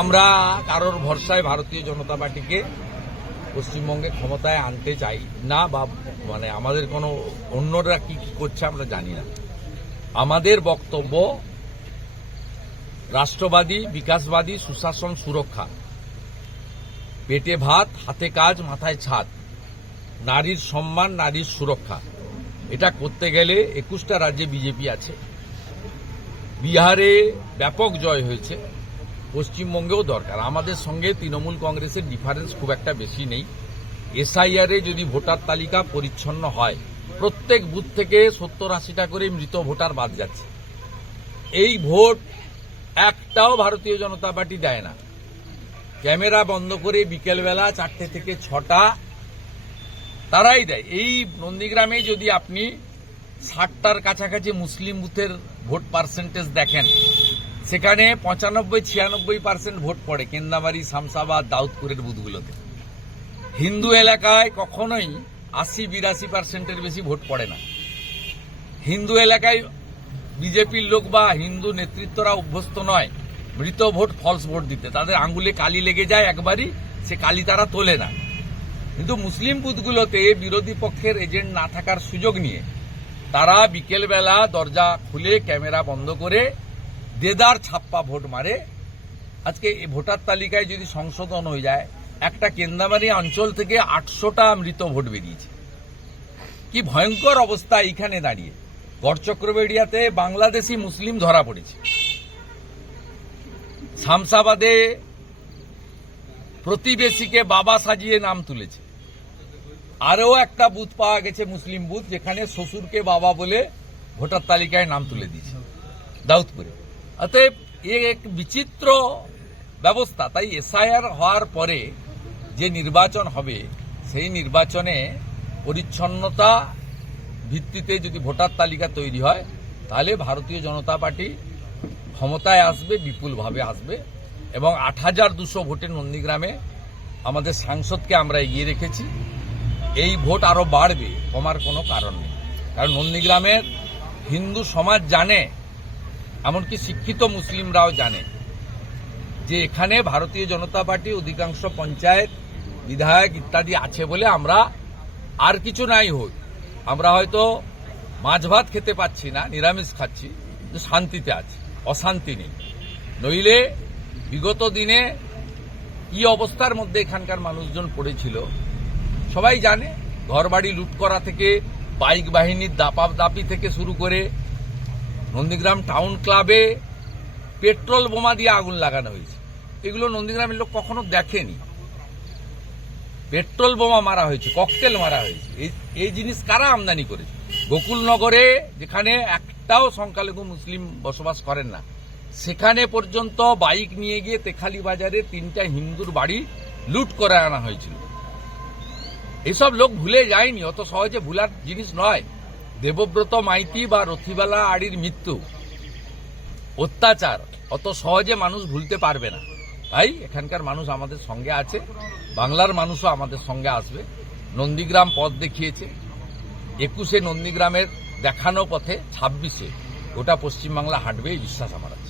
আমরা কারোর ভরসায় ভারতীয় জনতা পার্টিকে পশ্চিমবঙ্গে ক্ষমতায় আনতে চাই না বা মানে আমাদের কোনো অন্যরা কি কি করছে আমরা জানি না। আমাদের বক্তব্য রাষ্ট্রবাদী, বিকাশবাদী, সুশাসন সুরক্ষা। পেটে ভাত, হাতে কাজ, মাথায় ছাদ। নারীর সম্মান, নারীর সুরক্ষা। এটা করতে গেলে একুশটা রাজ্যে বিজেপি আছে। বিহারে ব্যাপক জয় হয়েছে। পশ্চিমবঙ্গেও দরকার। আমাদের সঙ্গে তৃণমূল কংগ্রেসের ডিফারেন্স খুব একটা বেশি নেই। এসআইআর যদি ভোটার তালিকা পরিচ্ছন্ন হয়, প্রত্যেক বুথ থেকে সত্তর আশিটা করে মৃত ভোটার বাদ যাচ্ছে। এই ভোট একটাও ভারতীয় জনতা পার্টি দেয় না। ক্যামেরা বন্ধ করে বিকেলবেলা চারটে থেকে ছটা তারাই দেয়। এই নন্দীগ্রামে যদি আপনি ষাটটার কাছাকাছি মুসলিম বুথের ভোট পার্সেন্টেজ দেখেন সেখানে পঁচানব্বই, ছিয়ানব্বই পার্সেন্ট ভোট পড়ে কেন্দামারি, শামসাবাদ, দাউদপুরের বুথগুলোতে। হিন্দু এলাকায় কখনোই আশি, বিরাশি পার্সেন্টের বেশি ভোট পড়ে না। হিন্দু এলাকায় বিজেপির লোক বা হিন্দু নেতৃত্বরা অভ্যস্ত নয়। মৃত ভোট ফলস ভোট দিতে। তাদের আঙ্গুলে কালি লেগে যায় একবারই, সে কালি তারা তোলে না। কিন্তু মুসলিম বুথগুলোতে বিরোধী পক্ষের এজেন্ট না থাকার সুযোগ নিয়ে তারা বিকেলবেলা দরজা খুলে ক্যামেরা বন্ধ করে দেদার ছাপ্পা ভোট মারে। আজকে ভোটার তালিকায় যদি সংশোধন হয়ে যায়, একটা কেন্দামারি অঞ্চল থেকে আটশোটা মৃত ভোট বেরিয়েছে। কি ভয়ঙ্কর অবস্থা এইখানে দাঁড়িয়ে। গড়চক্রবেড়িয়াতে বাংলাদেশি মুসলিম ধরা পড়েছে। শামসাবাদে প্রতিবেশীকে বাবা সাজিয়ে নাম তুলেছে। আরও একটা বুথ পাওয়া গেছে মুসলিম বুথ, যেখানে শ্বশুরকে বাবা বলে ভোটার তালিকায় নাম তুলে দিয়েছে। দাউদপুরে। অতএব এ এক বিচিত্র ব্যবস্থা, তাই এসআইআর হওয়ার পরে যে নির্বাচন হবে, সেই নির্বাচনে পরিচ্ছন্নতা ভিত্তিতে যদি ভোটার তালিকা তৈরি হয়, তাহলে ভারতীয় জনতা পার্টি ক্ষমতায় আসবে, বিপুলভাবে আসবে এবং আট হাজার দুশো ভোটে নন্দীগ্রামে আমাদের সাংসদকে আমরা এগিয়ে রেখেছি। এই ভোট আরও বাড়বে, কমার কোনো কারণ নেই। কারণ নন্দীগ্রামের হিন্দু সমাজ জানে এমনকি শিক্ষিত মুসলিমরাও জানে যে এখানে ভারতীয় জনতা পার্টি অধিকাংশ পঞ্চায়েত, বিধায়ক ইত্যাদি আছে বলে আমরা আর কিছু নাই হোক আমরা হয়তো মাছ ভাত খেতে পাচ্ছি না, নিরামিষ খাচ্ছি শান্তিতে আছি, অশান্তি নেই। নইলে বিগত দিনে কি অবস্থার মধ্যে এখানকার মানুষজন পড়েছিল, সবাই জানে। ঘরবাড়ি লুট করা থেকে, বাইক বাহিনীর দাপা দাপি থেকে শুরু করে নন্দীগ্রাম টাউন ক্লাবে পেট্রোল বোমা দিয়ে আগুন লাগানো হয়েছে। এগুলো নন্দীগ্রামের লোক কখনো দেখেনি। পেট্রোল বোমা মারা হয়েছে, ককটেল মারা হয়েছে। এই জিনিস কারা আমদানি করেছে? গোকুলনগরে যেখানে একটাও সংখ্যালঘু মুসলিম বসবাস করেন না, সেখানে পর্যন্ত বাইক নিয়ে গিয়ে তেখালি বাজারে তিনটা হিন্দুর বাড়ি লুট করে আনা হয়েছিল। এসব লোক ভুলে যায়নি, অত সহজে ভুলার জিনিস নয়। দেবব্রত মাইতি বা রথিবালা আড়ির মৃত্যু। অত্যাচার, অত সহজে মানুষ ভুলতে পারবে না। তাই এখানকার মানুষ আমাদের সঙ্গে আছে, বাংলার মানুষও আমাদের সঙ্গে আসবে। নন্দীগ্রাম পথ দেখিয়েছে। একুশে নন্দীগ্রামের দেখানো পথে, ছাব্বিশে, গোটা পশ্চিমবাংলা হাঁটবে এই বিশ্বাস আমার আছে।